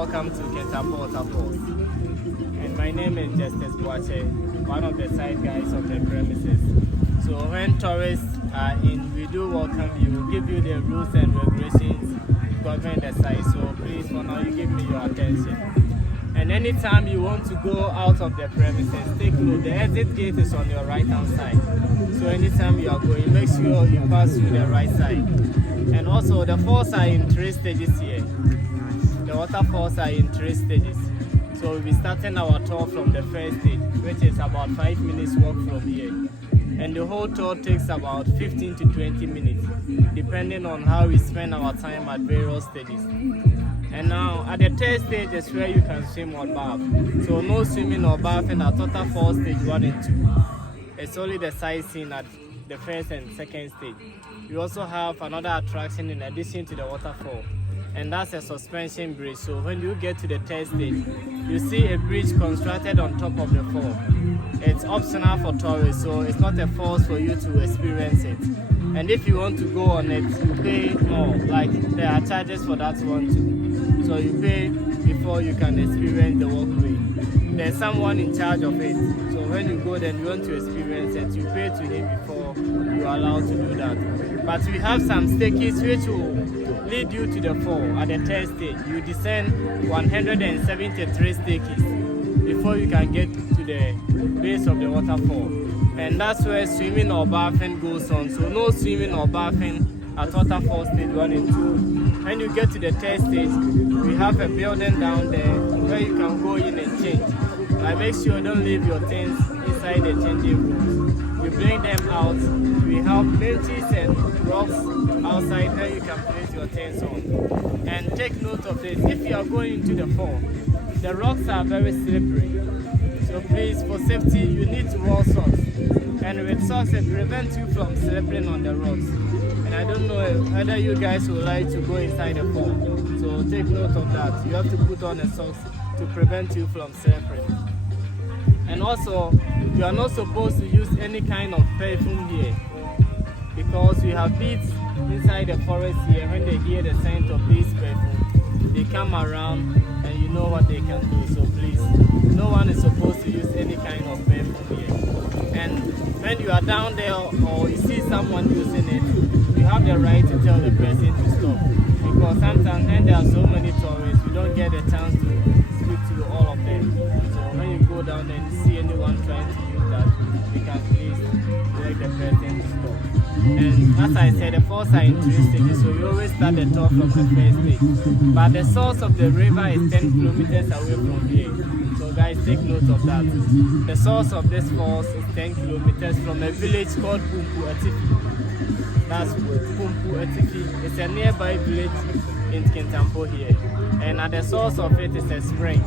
welcome to Kintampo Waterfalls. And my name is Justice Boache, one of the side guys of the premises. So when tourists are in, we do welcome you, give you the rules and regulations governing the site. So please, for now, you give me your attention. And anytime you want to go out of the premises, take note, the exit gate is on your right hand side. So anytime you are going, make sure you pass through the right side. And also the falls are in 3 stages here. The waterfalls are in 3 stages. So we'll be starting our tour from the first stage, which is about 5 minutes walk from here. And the whole tour takes about 15 to 20 minutes, depending on how we spend our time at various stages. And now at the 3rd stage is where you can swim or bath. So no swimming or bathing at Waterfalls stage 1 and 2. It's only the sightseeing at the 1st and 2nd stage. We also have another attraction in addition to the waterfall, and that's a suspension bridge. So when you get to the 3rd stage, you see a bridge constructed on top of the fall. It's optional for tourists, so it's not a force for you to experience it. And if you want to go on it, you pay more. Like there are charges for that one too. So you pay before you can experience the walkway. There's someone in charge of it. So when you go then you want to experience it, you pay to him before you are allowed to do that. But we have some staircases which will lead you to the fall at the 3rd stage. You descend 173 staircases before you can get to the base of the waterfall. And that's where swimming or bathing goes on. So no swimming or bathing at Waterfall stage 1 and 2. When you get to the 3rd stage, we have a building down there where you can go in and change. But make sure you don't leave your things inside the changing rooms. You bring them out. We have benches and rocks outside where you can place your things on. And take note of this, if you are going into the fall, the rocks are very slippery. So please, for safety, you need to wear socks. And with socks, it prevents you from slipping on the rocks. And I don't know whether you guys would like to go inside the fall. So take note of that. You have to put on the socks to prevent you from slipping. And also, you are not supposed to use any kind of perfume here, because we have bees inside the forest here. When they hear the scent of this perfume, they come around and you know what they can do. So please, no one is supposed to use any kind of perfume here. And when you are down there or you see someone using it, you have the right to tell the person to stop. Because sometimes when there are so many tourists, you don't get a chance to speak to all of them. So when you go down there and you see anyone trying to use that, you can please direct the person to stop. And as I said, the falls are in 3 stages, so we always start the tour from the 1st stage. But the source of the river is 10 kilometers away from here. So guys, take note of that. The source of this falls is 10 kilometers from a village called Pumpu Atifi. That's Pumpu Atifi. It's a nearby village in Kintampo here. And at the source of it is a spring.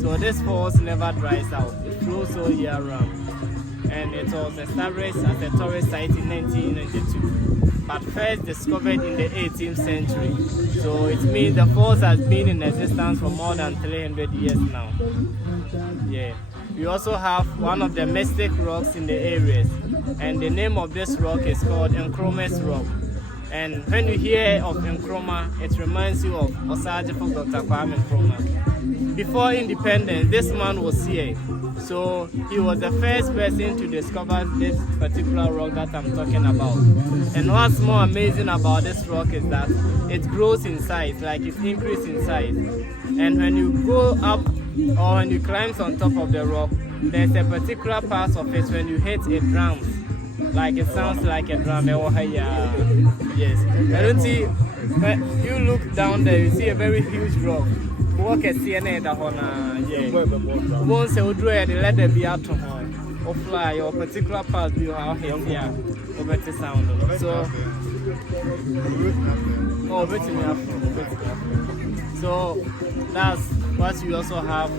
So this falls never dries out. It flows all year round. And it was established as a tourist site in 1992, but first discovered in the 18th century. So it means the falls has been in existence for more than 300 years now. Yeah. We also have one of the mystic rocks in the areas, and the name of this rock is called Nkrumah's Rock. And when you hear of Nkrumah, it reminds you of Osajifo Dr. Kwame Nkrumah. Before independence, this man was here. So he was the first person to discover this particular rock that I'm talking about. And what's more amazing about this rock is that it grows in size, like it increases in size. And when you go up or when you climb on top of the rock, there's a particular part of it when you hit it drums. Like it sounds like a drum. Yes. I don't see, when you look down there, you see a very huge rock. Walk a CNN that one, once you do it, let them be out of home or fly or particular part you have here or better sound. So, oh, better me up. So, that's what you also have.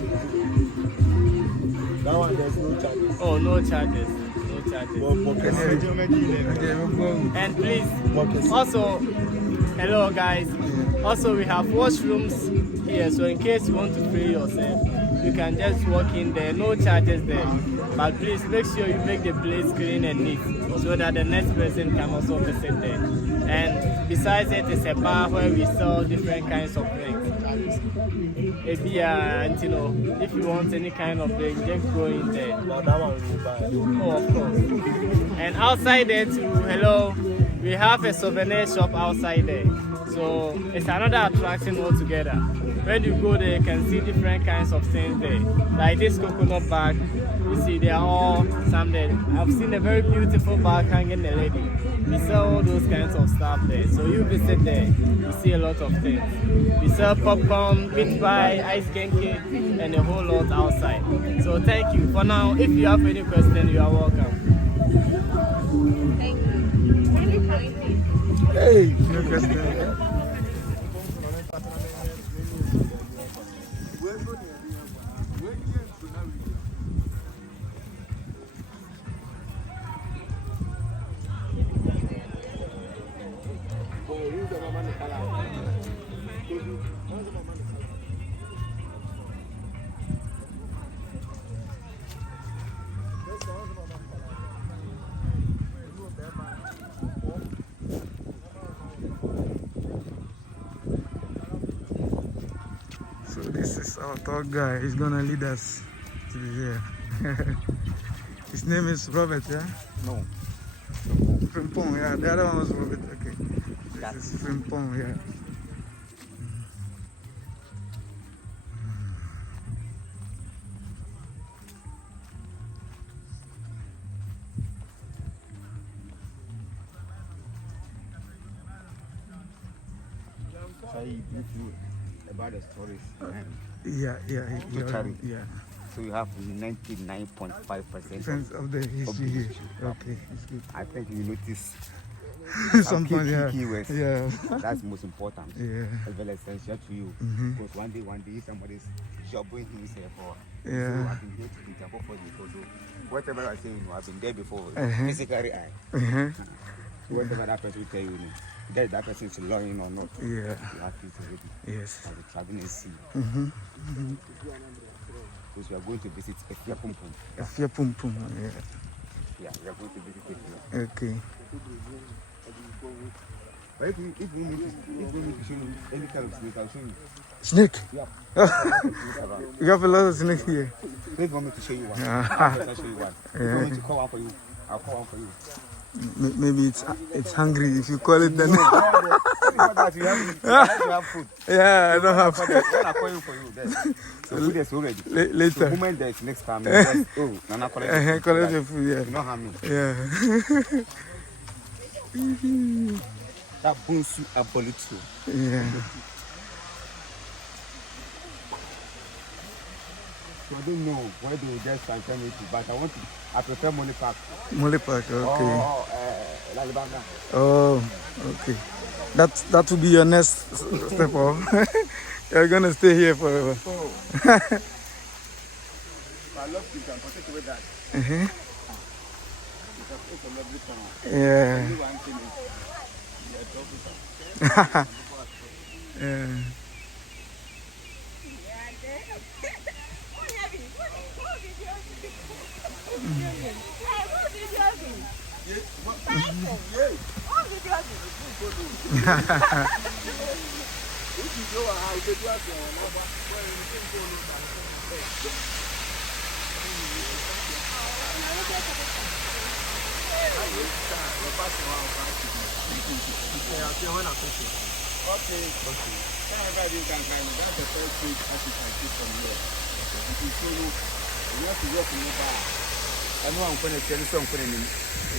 That one, there's no charges. Oh, no charges. And please, also, hello guys. Also, we have washrooms here, so in case you want to free yourself, you can just walk in there, no charges there. But please make sure you make the place clean and neat so that the next person can also visit there. And besides it, it's a bar where we sell different kinds of drinks. and if you want any kind of thing, just go in there. Oh, of course. And outside there too, hello, we have a souvenir shop outside there. So it's another attraction altogether. When you go there, you can see different kinds of things there. Like this coconut bag, you see they are all some there. I've seen a very beautiful bag hanging the lady. We sell all those kinds of stuff there. So you visit there, you see a lot of things. We sell popcorn, meat pie, ice cream cake, and a whole lot outside. So thank you. For now, if you have any question, you are welcome. Thank you. Hey, no question. So this is our tour guy. He's gonna lead us to here. His name is Robert, yeah? No. Frimpong, yeah. The other one was Robert. Okay. This is Frimpong, yeah. So you about the stories. Yeah. Yeah. So you have 99.5% Sense of the history here. Okay, it's good. I think you notice Sometimes, key yeah. keywords. Yeah. That's most important. Yeah. It's very essential to you. Because one day somebody's shopping himself for. So Yeah. I've been here to Kintampo for before. So whatever I say, I've been there before. Uh-huh. Physically, Uh-huh. whatever that person will tell you, that person is lying or not. Yeah. You have to ready. Yes. For the traveling and see. Because we are going to visit Efia Pum Pum. Efia Pum Pum. Yeah. Yeah, we are going to visit Efia. Okay. But if you need to show you any kind of snake, I'll show you. Snake? Yeah. You have a lot of snake here. If you want me to show you one, Ah. I'll show you one. If you want me to call one for you, I'll call one for you. Maybe it's hungry. If you call it, then. You have food. Yeah, I don't have When food. I call you for you, then. So food is already. So Later. the moment there's next time, you just, oh, Nana collect the food. Collect the food, yeah. You know how me. Yeah. That Bunsu Abolitu. Yeah. So I don't know where they will just transfer me to, but I prefer Money Park. Mole Park, okay. Or Lalibanga. Oh, okay. That will be your next step off. You're gonna stay here forever. Oh. I love Kintampo. Take away that. Uh-huh. It's a lovely town. Yeah. Only one thing is, you are talking. Yeah. Okay. Wherever you can find it, that's the first page as you can see from here. If you follow, you have to walk in the bar. I know I'm going to tell you something.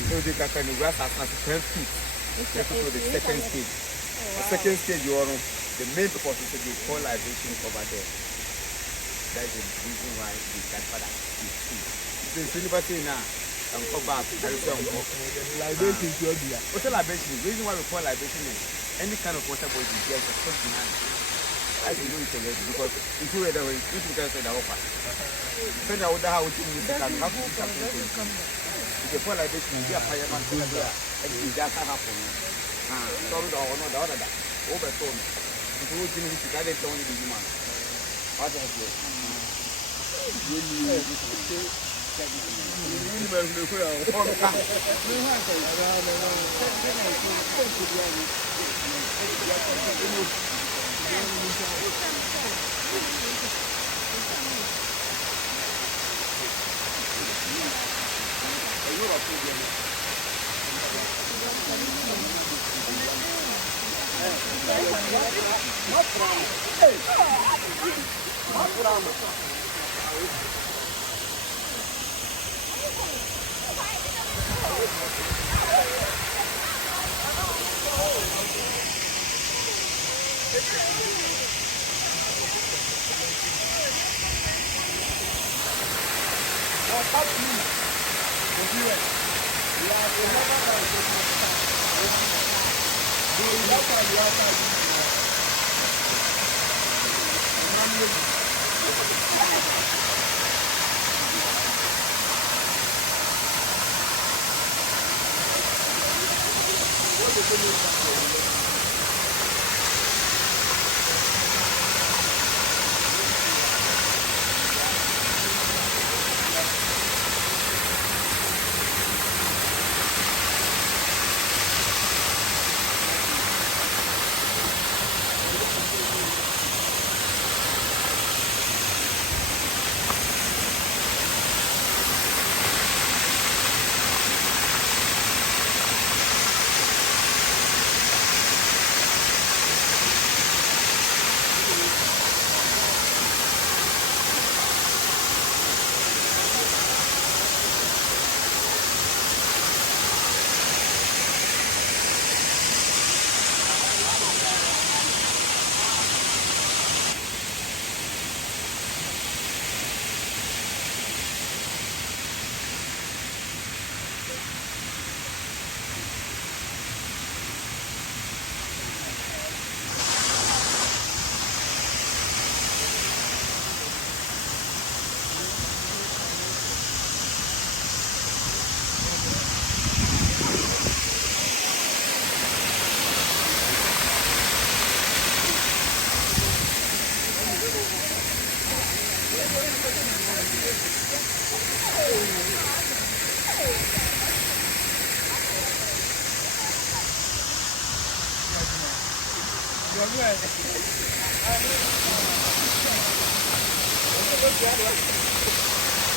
So they can kind of grass as 12 feet. Let's go to the second stage. The second stage, you are on the main purpose is to do full libation over there. That is the reason why we stand for that. So if anybody say now, I'm come back, I will come. Libation is your dear. What's the libation? The reason why we call libation is any kind of water body is just a first behind. I can do it already because if you were the way, if you can say the offer. Depending on how you can have to do something. If you call libation, you are fireman to the and you just happen. Sorry, the other that. Overtone. If you would finish it, I didn't only be human. What does it?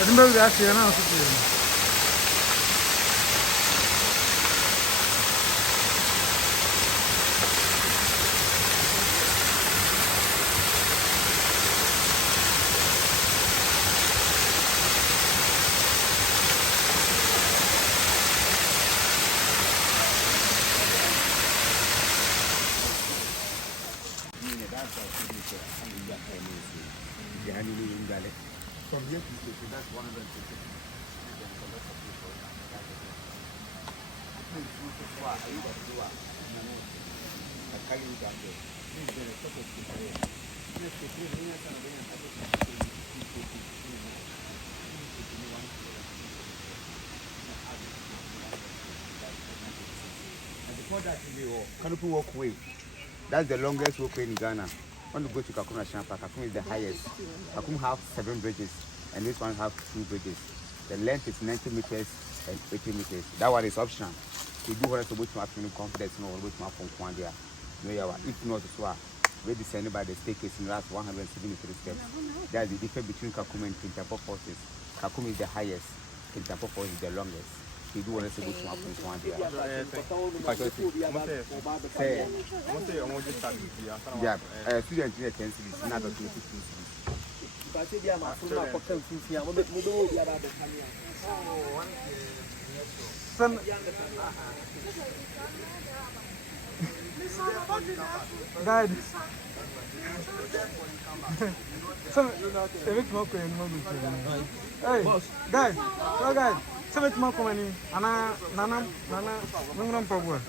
Edinburgh is actually an house. From here to station, that's 150. And before that, Canopy Walkway. That's the longest walkway in Ghana. When you go to Kakuma National Park, Kakuma is the highest. Kakuma have 7 bridges, and this one have 2 bridges. The length is 90 meters and 80 meters. That one is optional. You do what you're supposed to have confidence, no, what you have from Kwandia. If not, we descend by the staircase in the last 173 steps. That's the difference between Kakuma and Kintampo forces. Kakuma is the highest, Kintampo force is the longest. You do what you're supposed to have from Kwandia. Yeah, student in the 10 cities, not the 15 cities. Dad. Some a bit more coin, hey, Dad, no guy. Some bit more coin. Nana, no problem.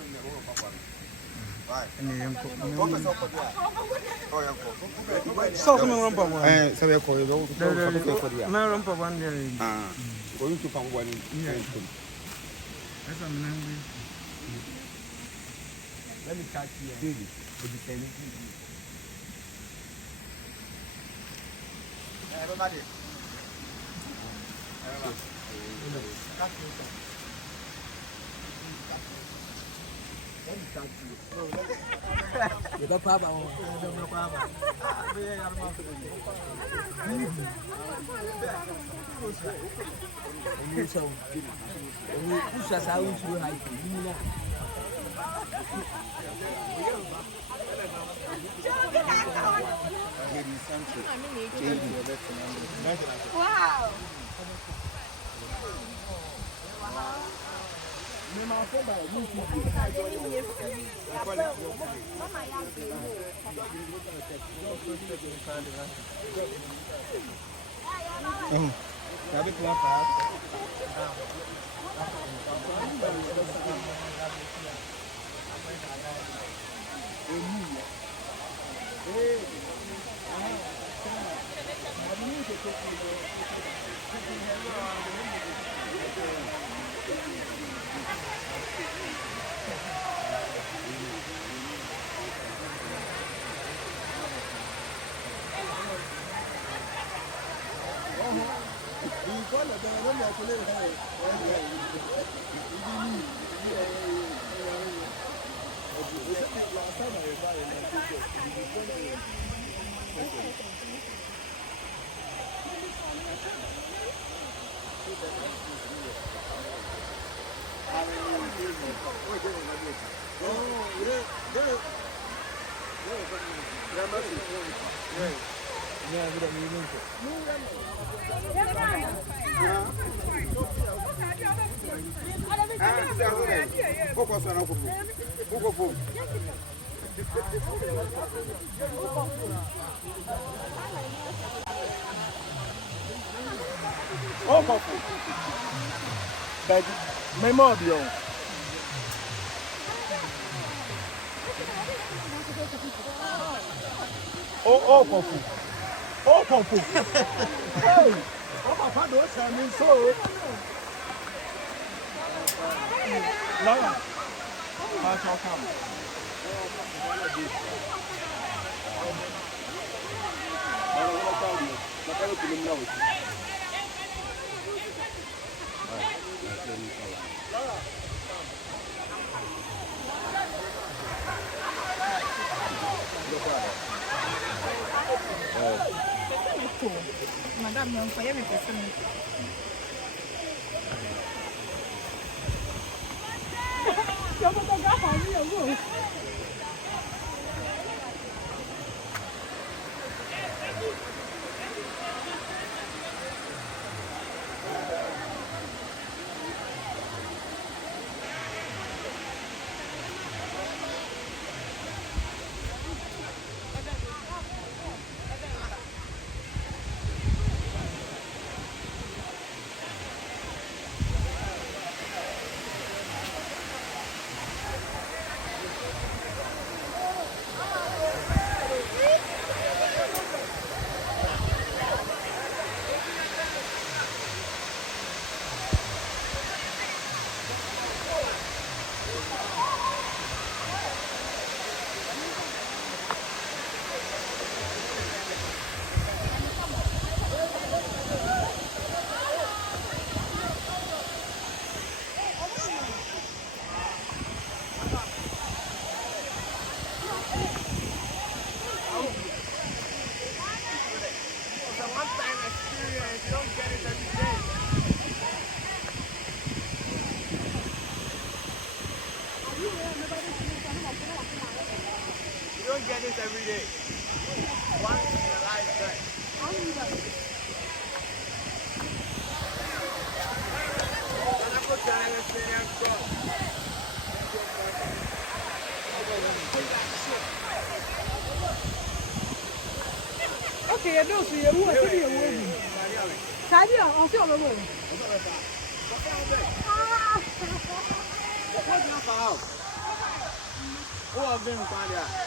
So come on, Papa. So we call you. No, Papa, one day. Going to come one. That's a man. Let me catch you. Everybody. You don't have a Wow. Oh, coffee. But my mom, yo. Oh, coffee. Oh, coffee. Hey, oh, papa, don't tell me so. Laura, how's your come? Madame, non faut y aller personne. Yo photographe en lui, Every day. Once in a lifetime. Okay, you don't see you. Who are you? Sabi, on see on the road. Who have been there?